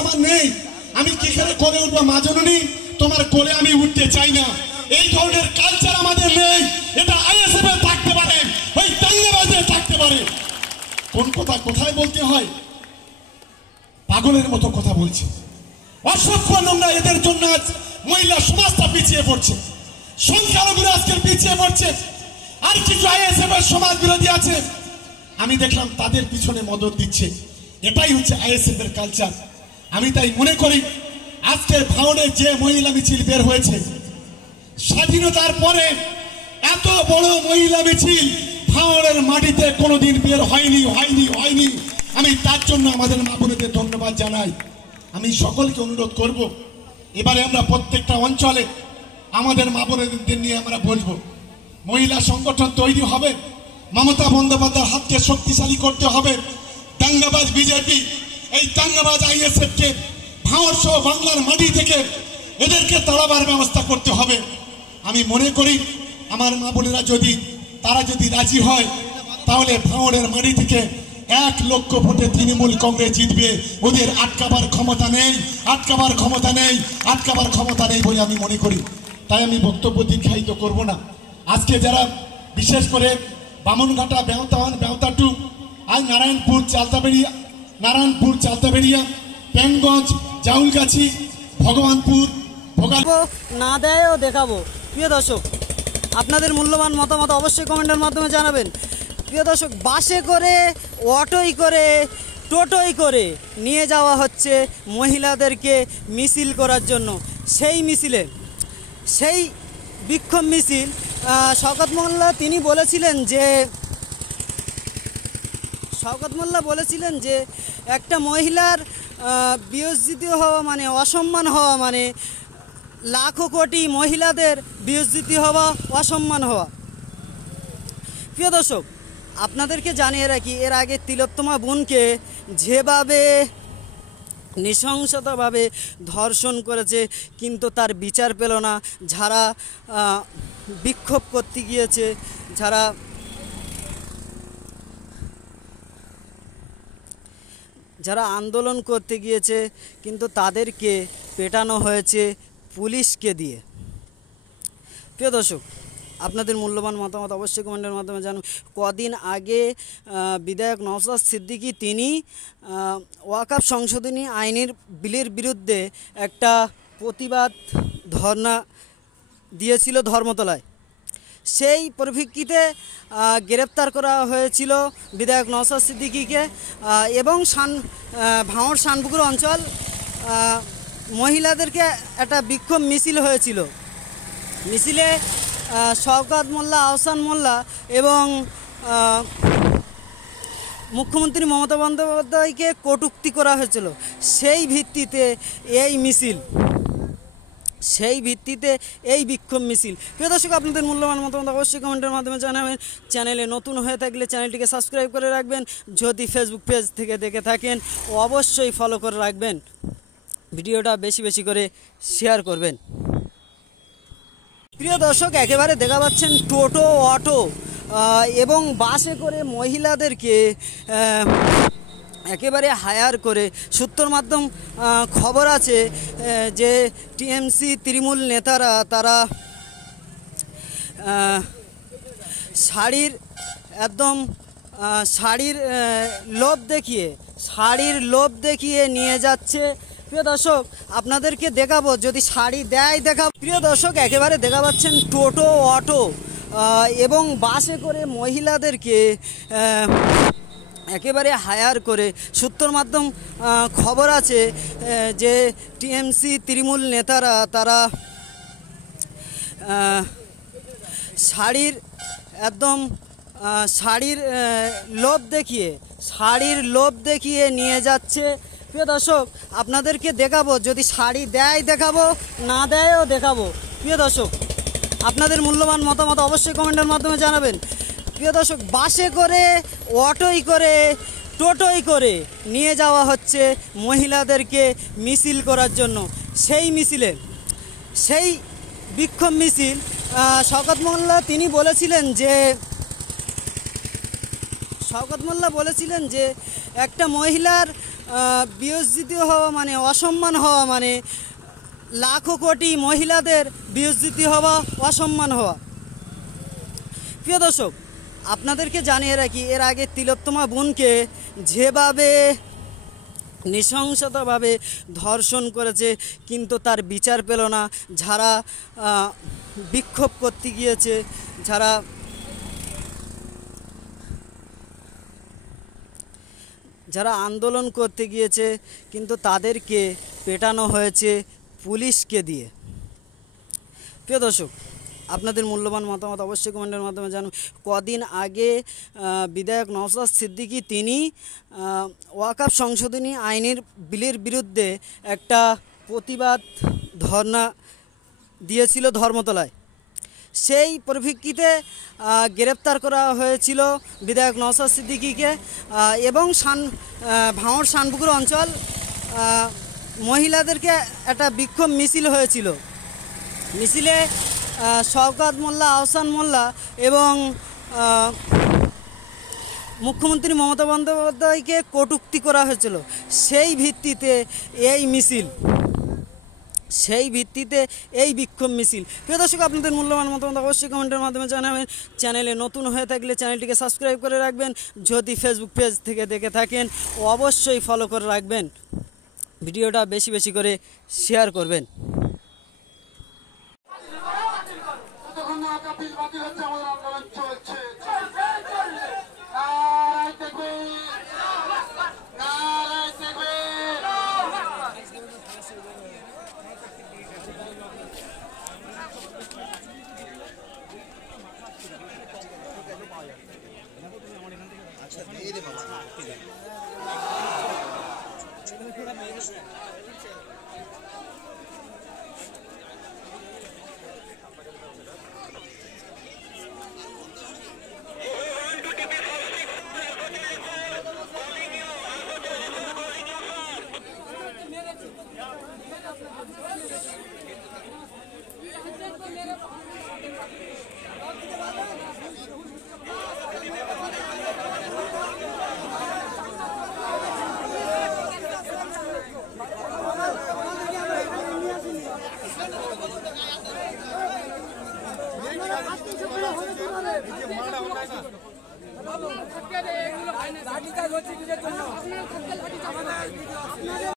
আমার নেই, আমি কি করে কোলে উঠবো মা জননী? তোমার কোলে আমি উঠতে চাই না। এই ধরনের কালচার আমাদের নেই। এটা আইএসএফ এ থাকতে পারে, ওই দাঙ্গাবাজে থাকতে পারে। কোন কথা কোথায় বলতে হয়? পাগলের মতো কথা বলছে। অসভ্য নোংরা এদের জন্য আজ মহিলা সমাজটা পিছিয়ে পড়ছে, সংখ্যালঘুরা আজকের পিছিয়ে পড়ছে। আর কিছু আইএসএফ এর সমাজ বিরোধী আছে, আমি দেখলাম তাদের পিছনে মদত দিচ্ছে। এটাই হচ্ছে আইএসএফ এর কালচার। আমি তাই মনে করি আজকের ভাঙনের যে মহিলা মিছিল বের হয়েছে, স্বাধীনতার পরে এত বড় মহিলা মিছিল ভাঙনের মাটিতে কোনোদিন বের হয়নি। আমি তার জন্য আমাদের মা বোনেদের ধন্যবাদ জানাই। আমি সকলকে অনুরোধ করব, এবারে আমরা প্রত্যেকটা অঞ্চলে আমাদের মা বোনেদের নিয়ে আমরা বলবো, মহিলা সংগঠন তৈরি হবে, মমতা বন্দ্যোপাধ্যায়ের হাতকে শক্তিশালী করতে হবে। দাঙ্গাবাজ বিজেপি, এই দাঙ্গাবাজ আইএসএফ কে ভাঙর সহ বাংলার মাটি থেকে এদেরকে তাড়াবার ব্যবস্থা করতে হবে। আমি মনে করি আমার মা বোনেরা তারা যদি রাজি হয়, তাহলে ভাঙড়ের মাটি থেকে 1 লক্ষ ভোটে তৃণমূল কংগ্রেস জিতবে। ওদের আটকাবার ক্ষমতা নেই বলে আমি মনে করি। তাই আমি বক্তব্য দীর্ঘায়িত করব না। আজকে যারা বিশেষ করে বামনঘাটা, বেওতা টু, আজ নারায়ণপুর চালতাবেড়িয়া, প্যানগঞ্জ, জাউলগাছি, ভগবানপুর, না দেয়ও দেখাবো। প্রিয় দর্শক, আপনাদের মূল্যবান মতামত অবশ্যই কমেন্টের মাধ্যমে জানাবেন। প্রিয় দর্শক, বাসে করে, অটোই করে, টোটোই করে নিয়ে যাওয়া হচ্ছে মহিলাদেরকে মিছিল করার জন্য। সেই মিছিলে, সেই বিক্ষোভ মিছিল, শওকত মোল্লা বলেছিলেন যে একটা মহিলার বিয়োজিত হওয়া মানে অসম্মান হওয়া, মানে লাখো কোটি মহিলাদের বিয়োজিত হওয়া, অসম্মান হওয়া। প্রিয় দর্শক, আপনাদেরকে জানিয়ে রাখি, এর আগে তিলোত্তমা বোনকে যেভাবে নৃশংসতাভাবে ধর্ষণ করেছে, কিন্তু তার বিচার পেল না। যারা বিক্ষোভ করতে গিয়েছে, যারা আন্দোলন করতে গিয়েছে, কিন্তু তাদেরকে পেটানো হয়েছে পুলিশকে দিয়ে। প্রিয় দর্শক, আপনাদের মূল্যবান মতামত অবশ্যই কমেন্টের মাধ্যমে জানুন। কদিন আগে বিধায়ক নওশাদ সিদ্দিকী তিনি ওয়াকফ সংশোধনী আইনের বিলের বিরুদ্ধে একটা প্রতিবাদ ধর্ণা দিয়েছিল ধর্মতলায়। সেই পরিপ্রেক্ষিতে গ্রেপ্তার করা হয়েছিল বিধায়ক নওশাদ সিদ্দিকীকে এবং ভাঙড় শানপুকুর অঞ্চল মহিলাদেরকে একটা বিক্ষোভ মিছিল হয়েছিল। মিছিলে শওকত মোল্লা, আহসান মোল্লা এবং মুখ্যমন্ত্রী মমতা বন্দ্যোপাধ্যায়কে কটূক্তি করা হয়েছিল। সেই ভিত্তিতে এই বিক্ষোভ মিছিল। প্রিয় দর্শক, আপনাদের মূল্যবান মতামত অবশ্যই কমেন্টের মাধ্যমে জানাবেন। চ্যানেলে নতুন হয়ে থাকলে চ্যানেলটিকে সাবস্ক্রাইব করে রাখবেন। যদি ফেসবুক পেজ থেকে দেখে থাকেন অবশ্যই ফলো করে রাখবেন। ভিডিওটা বেশি বেশি করে শেয়ার করবেন। প্রিয় দর্শক, একেবারে দেখা পাচ্ছেন টোটো, অটো এবং বাসে করে মহিলাদেরকে একেবারে হায়ার করে, সূত্র মাধ্যম খবর আছে যে টিএমসি তৃণমূল নেতারা তারা শাড়ির লোভ দেখিয়ে নিয়ে যাচ্ছে। প্রিয় দর্শক, আপনাদেরকে দেখাবো, যদি শাড়ি দেয় দেখাবো। প্রিয় দর্শক, একেবারে দেখা পাচ্ছেন টোটো, অটো এবং বাসে করে মহিলাদেরকে একেবারে হায়ার করে, সূত্র মাধ্যম খবর আছে যে টিএমসি তৃণমূল নেতারা তারা শাড়ির লোভ দেখিয়ে নিয়ে যাচ্ছে। প্রিয় দর্শক, আপনাদেরকে দেখাবো, যদি শাড়ি দেয় দেখাবো, না দেয়ও দেখাবো। প্রিয় দর্শক, আপনাদের মূল্যবান মতামত অবশ্যই কমেন্টের মাধ্যমে জানাবেন। প্রিয় দর্শক, বাসে করে, অটোই করে, টোটোই করে নিয়ে যাওয়া হচ্ছে মহিলাদেরকে মিছিল করার জন্য। সেই মিছিলে, সেই বিক্ষোভ মিছিল, শওকত মোল্লা তিনি বলেছিলেন যে একটা মহিলার বিয়োজিত হওয়া মানে অসম্মান হওয়া, মানে লাখো কোটি মহিলাদের বিয়োজিত হওয়া, অসম্মান হওয়া। প্রিয় দর্শক, আপনাদেরকে জানিয়ে রাখি, এর আগে তিলোত্তমা বোনকে যেভাবে নৃশংসতাভাবে ধর্ষণ করেছে, কিন্তু তার বিচার পেল না। যারা বিক্ষোভ করতে গিয়েছে, যারা আন্দোলন করতে গিয়েছে, কিন্তু তাদেরকে পেটানো হয়েছে পুলিশকে দিয়ে। প্রিয় দর্শক, আপনাদের মূল্যবান মতামত অবশ্যই কমেন্টের মাধ্যমে জানুন। কদিন আগে বিধায়ক নওশাদ সিদ্দিকী তিনি ওয়াকফ সংশোধনী আইনের বিলের বিরুদ্ধে একটা প্রতিবাদ ধর্ণা দিয়েছিল ধর্মতলায়। সেই পরিপ্রেক্ষিতে গ্রেপ্তার করা হয়েছিল বিধায়ক নওশাদ সিদ্দিকীকে এবং ভাঙড় শানপুকুর অঞ্চল মহিলাদেরকে একটা বিক্ষোভ মিছিল হয়েছিল। মিছিলে শওকত মোল্লা, আহসান মোল্লা এবং মুখ্যমন্ত্রী মমতা বন্দ্যোপাধ্যায়কে কটূক্তি করা হয়েছিল। সেই ভিত্তিতে এই বিক্ষোভ মিছিল। প্রিয় দর্শক, আপনাদের মূল্যবান মতামত অবশ্যই কমেন্টের মাধ্যমে জানাবেন। চ্যানেলে নতুন হয়ে থাকলে চ্যানেলটিকে সাবস্ক্রাইব করে রাখবেন। যদি ফেসবুক পেজ থেকে দেখে থাকেন অবশ্যই ফলো করে রাখবেন। ভিডিওটা বেশি বেশি করে শেয়ার করবেন।